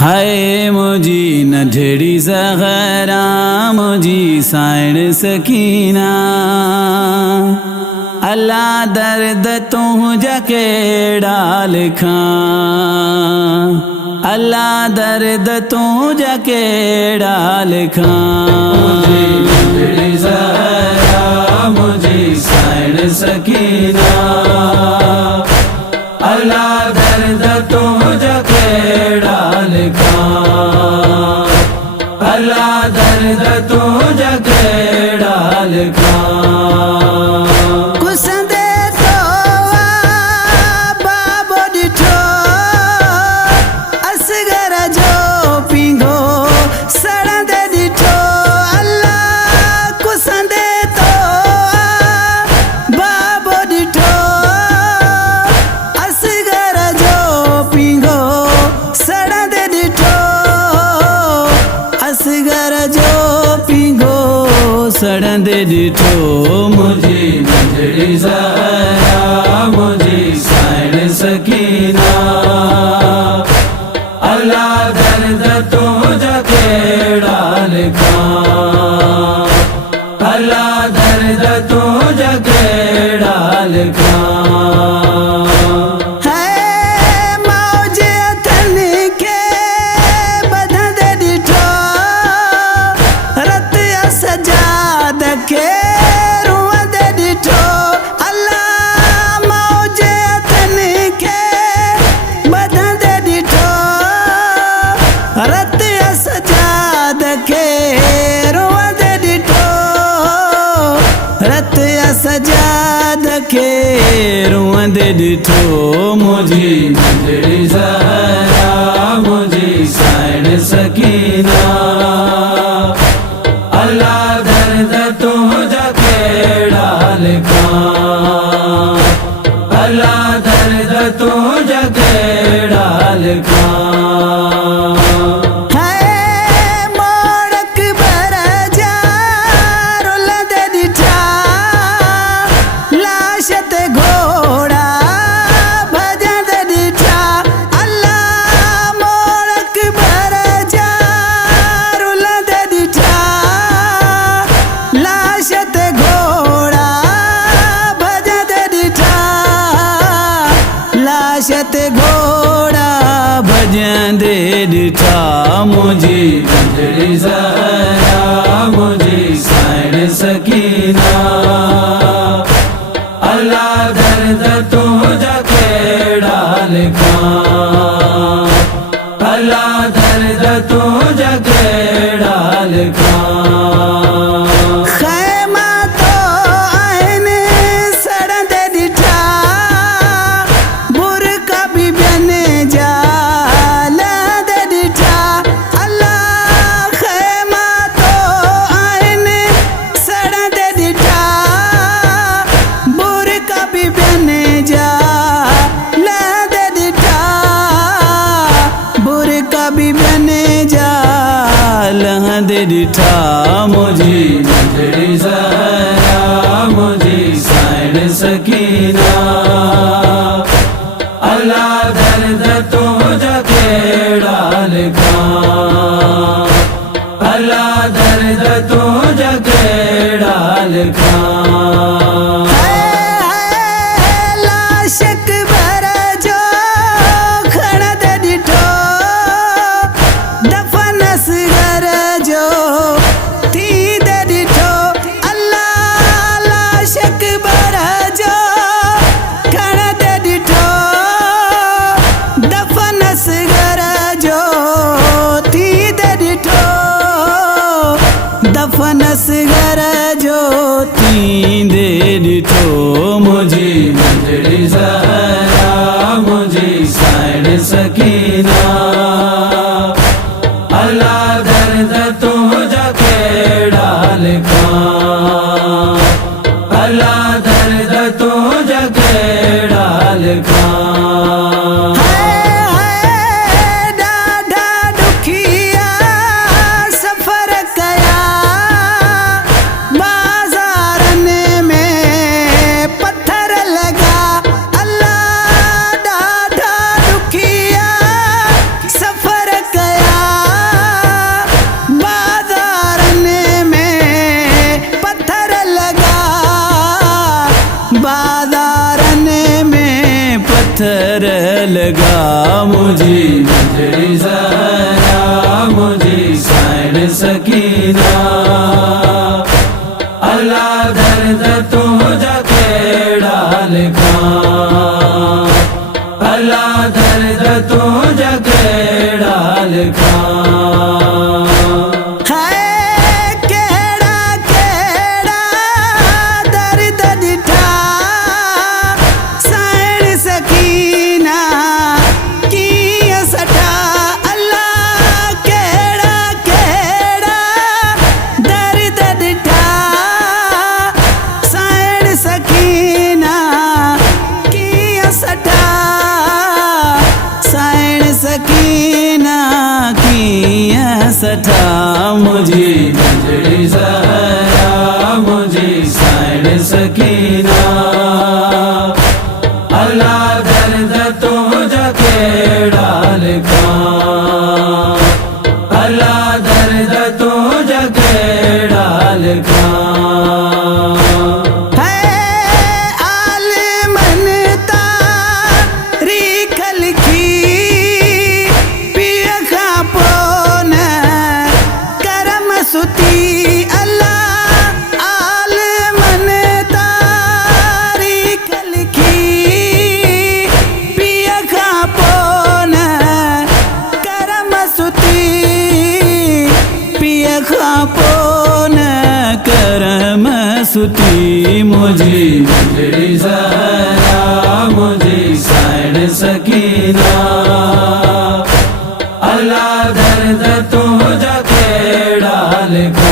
हाय मुझी नढड़ी ज़ग़रा मुझी साइड सकीना अल्लाह दर्द तू जके डाल खां अल्लाह दर्द तू जके डाल खां मुझी नढड़ी ज़ग़रा मुझी साइड सकीना अल्लाह दर्द तू जके डाल खां अल्लाह दर्द तू जके डाल खां कुसंदे तो बाबो डिठो असगर जो पिंगो सड़ंदे डिठो अल्लाह कुसंदे तो बाबो डिठो असगर जो पिंगो सड़ंदे डिठो असगर जो पिंगो सड़ंदे डिठो मुझी नढड़ी ज़ग़रा मुझी साइड सकीना अल्लाह दर्द तू जके डाल खां अल्लाह दर्द तू जके डाल खां है मौजे थन के बधंदे डिठो रत सजाद के रुअंदे डिठो अल्लाह मौजे थन के बधंदे डिठो रत सजाद के रुअंदे डिठो रत सजाद के रुअंदे डिठो मुझी नढड़ी ज़ग़रा मुझी साइड सकीना अल्लाह दर्द तू जके डाल खां अल्लाह दर्द तू जके डाल खां है मोड़क बरजा रुलंदे डिठा लाश ते घोड़ा भजंदे डिठा अल्लाह मोड़क बरजा रुलंदे डिठा लाश ते घोड़ा भजंदे डिठा लाश ते घोड़ा भजंदे डिठा मुझी नढड़ी ज़ग़रा मुझी साइड सकीना अल्लाह दर्द तू जके डाल खां अल्लाह दर्द तू जके डाल खां खैमा तो आईने सड़ंदे डिठा बुरका भी बने जालंदे डिठा अल्लाह खैमा तो आईने सड़ंदे डिठा बुरका भी बने जालंदे डिठा बुरका भी बने लहंदे डिठा मुझी नढड़ी ज़ग़रा मुझी साइड सकीना अल्लाह दर्द तू जके डाल खां अल्लाह दर्द तू जके डाल खां लाशक भर जो खणदे डिठो दफन असगर जो थींदे डिठो अल्लाह लाशक भर जो खणदे डिठो दफन असगर जो थींदे डिठो दफन असगर जो तींदे डिठो मुझी नढड़ी ज़ग़रा मुझी साइड सकीना अल्लाह दर्द तू जके डाल खां अल्लाह दर्द तू जके डाल खां डाढा दुखिया सफर कया बाज़ारन में पत्थर लगा अल्लाह डाढा दुखिया लगा मुझी नजरी ज़हरा मुझी साइड सकीना अल्लाह दर्द तुझा केड़ा लिखां अल्लाह दर्द तुझा केड़ा लिखां सठा मुझी नजरी ज़हरा मुझी साइड सकीना अल्लाह दर्द तुझा केड़ा लिखां अल्लाह दर्द तुझा केड़ा लिखां सुती मुझी नजरी ज़हरा मुझी साइड सकीना अल्लाह दर्द तुझा केड़ा लिखां